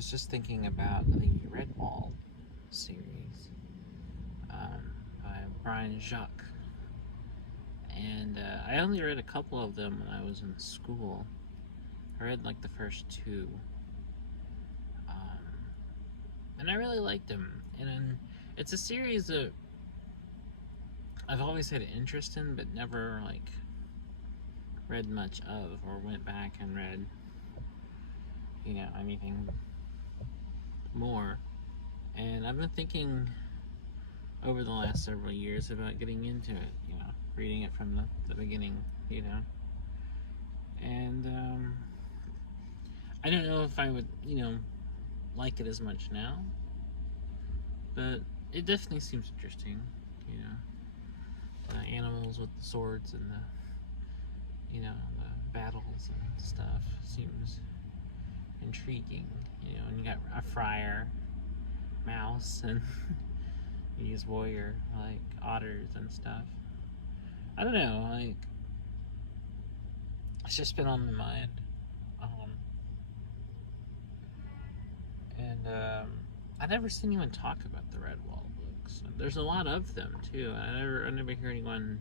was just thinking about the Redwall series by Brian Jacques, and I only read a couple of them when I was in school. I read like the first two, um, and I really liked them. And it's a series that I've always had interest in, but never like read much of, or went back and read, anything more. And I've been thinking over the last several years about getting into it, reading it from the beginning, And I don't know if I would, like it as much now, but it definitely seems interesting, you know. The animals with the swords and the battles and stuff seems intriguing, and you got a friar mouse and these warrior like otters and stuff. I don't know, like it's just been on my mind. Um, and I never seen anyone talk about the Redwall books. There's a lot of them too. I never hear anyone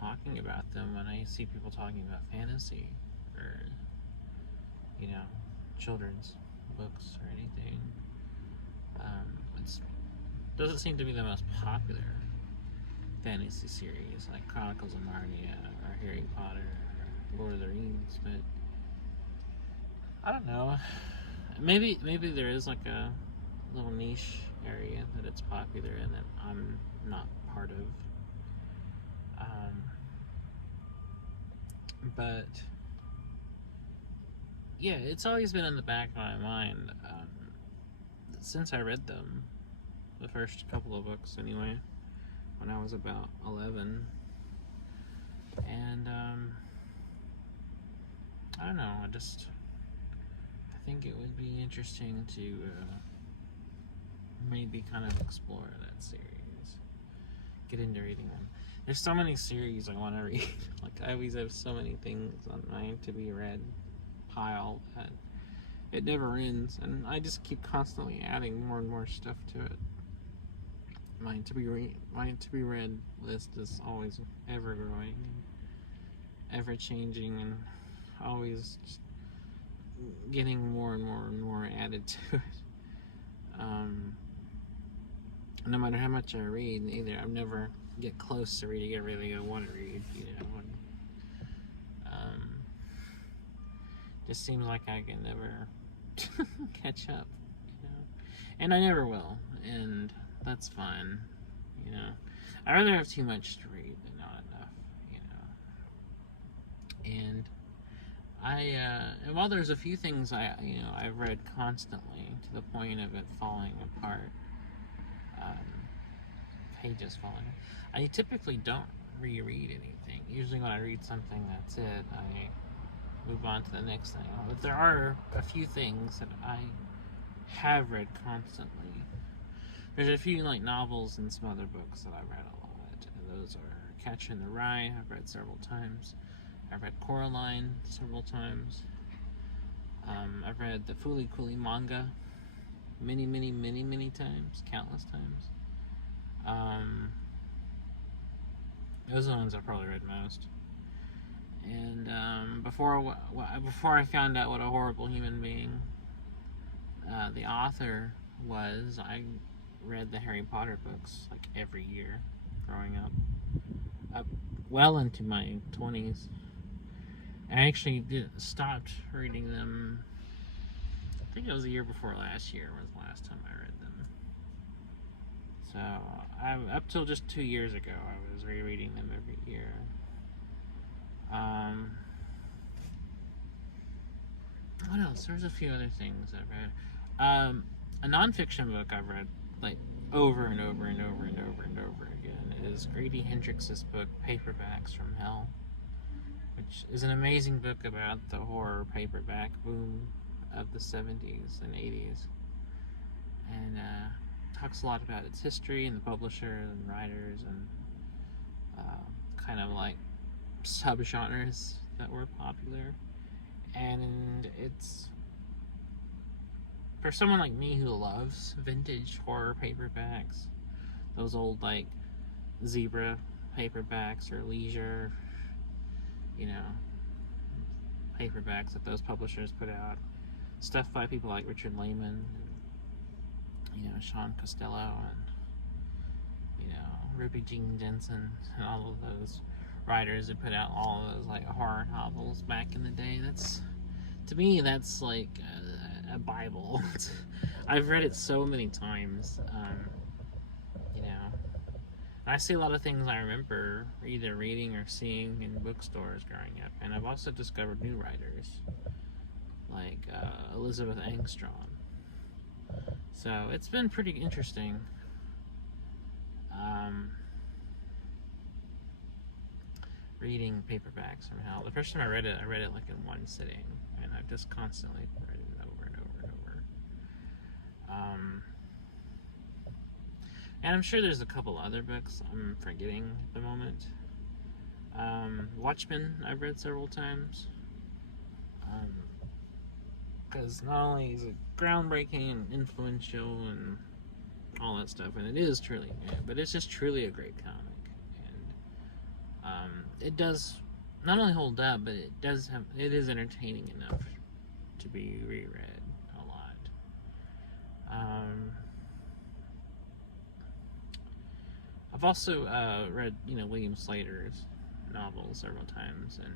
talking about them when I see people talking about fantasy or children's books or anything. It doesn't seem to be the most popular fantasy series like Chronicles of Narnia or Harry Potter or Lord of the Rings, but I don't know. Maybe there is like a little niche area that it's popular in that I'm not part of. But yeah, it's always been in the back of my mind since I read them, the first couple of books anyway, when I was about 11. And I don't know, I think it would be interesting to maybe kind of explore that series, get into reading them. There's so many series I want to read. Like, I always have so many things on my to be read pile that it never ends, and I just keep constantly adding more and more stuff to it. My to be read list is always ever growing, ever changing, and always just getting more and more and more added to it. No matter how much I read, either I never get close to reading everything I want to read. Um, just seems like I can never catch up, and I never will, and that's fine. I'd rather have too much to read than not enough, and and while there's a few things I've read constantly to the point of it falling apart, um, pages falling, I typically don't reread anything. Usually when I read something, that's it. I move on to the next thing. But there are a few things that I have read constantly. There's a few like novels and some other books that I've read a lot. And those are Catcher in the Rye, I've read several times. I've read Coraline several times. I've read the Fooly Cooly manga many times, countless times. Those are the ones I've probably read most. And before I found out what a horrible human being the author was, I read the Harry Potter books like every year growing up well into my 20s. I actually stopped reading them. I think it was the year before last year was the last time I read them. So up till just 2 years ago, I was rereading them every year. What else? There's a few other things I've read. A nonfiction book I've read like over and over and over and over and over again is Grady Hendrix's book Paperbacks from Hell, which is an amazing book about the horror paperback boom of the 70s and 80s, and talks a lot about its history and the publishers and writers and kind of like subgenres that were popular. And it's for someone like me who loves vintage horror paperbacks, those old like Zebra paperbacks or Leisure, you know, paperbacks that those publishers put out, stuff by people like Richard Lehman and, you know, Sean Costello and, you know, Ruby Jean Jensen and all of those writers that put out all of those like horror novels back in the day. That's, to me, that's like a Bible. I've read it so many times. You know, I see a lot of things I remember either reading or seeing in bookstores growing up, and I've also discovered new writers like Elizabeth Engstrom. So it's been pretty interesting. Reading paperbacks from hell. The first time I read it like in one sitting, and I've just constantly read it over and over and over. And I'm sure there's a couple other books I'm forgetting at the moment. Watchmen I've read several times. Because not only is it groundbreaking and influential and all that stuff, and it is truly, but it's just truly a great comic. And it does not only hold up, but it is entertaining enough to be reread a lot. I've also read, you know, William Slater's novels several times, and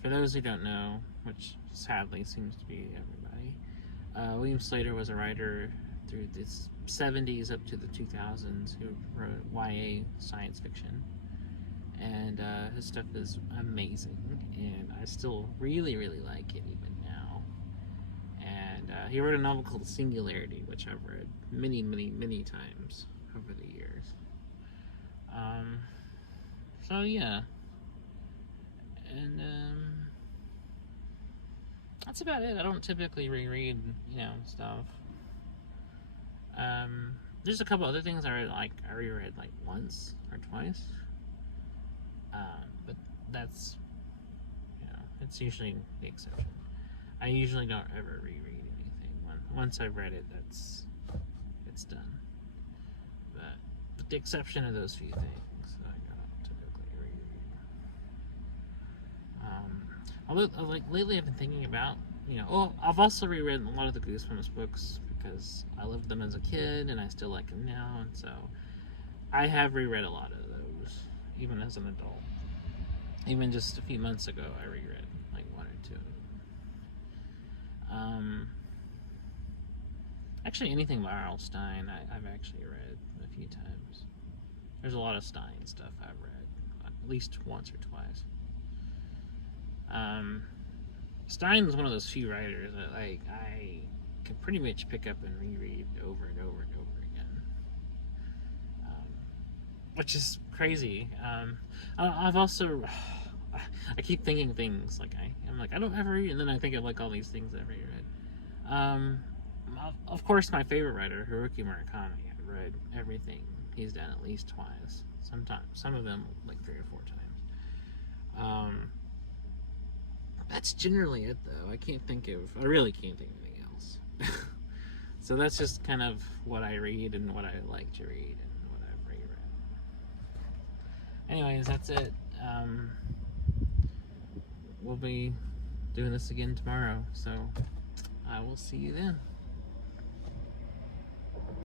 for those who don't know, which sadly seems to be everybody, William Slater was a writer through the 70s up to the 2000s who wrote YA science fiction, and his stuff is amazing, and I still really, really like it even now. And he wrote a novel called Singularity, which I've read many, many, many times over the years. So yeah, and that's about it. I don't typically reread, you know, stuff. There's a couple other things I reread like once or twice, but that's, you know, it's usually the exception. I usually don't ever reread anything. Once I've read it, it's done. But with the exception of those few things, I don't typically reread. Although, like lately, I've been thinking about, you know, I've also reread a lot of the Goosebumps books because I loved them as a kid and I still like them now, and so I have reread a lot of those, even as an adult. Even just a few months ago, I reread like one or two. Actually, anything by R.L. Stine, I've actually read a few times. There's a lot of Stine stuff I've read, at least once or twice. Stine is one of those few writers that I can pretty much pick up and reread over and over and over again, which is crazy. I've also, I keep thinking things like I'm like, I don't ever read, and then I think of like all these things I've reread. Of course, my favorite writer, Haruki Murakami, I've read everything he's done at least twice. Sometimes, some of them like 3 or 4 times. That's generally it, though. I really can't think of anything else. So that's just kind of what I read and what I like to read and what I've reread. Anyways, that's it. We'll be doing this again tomorrow, so I will see you then.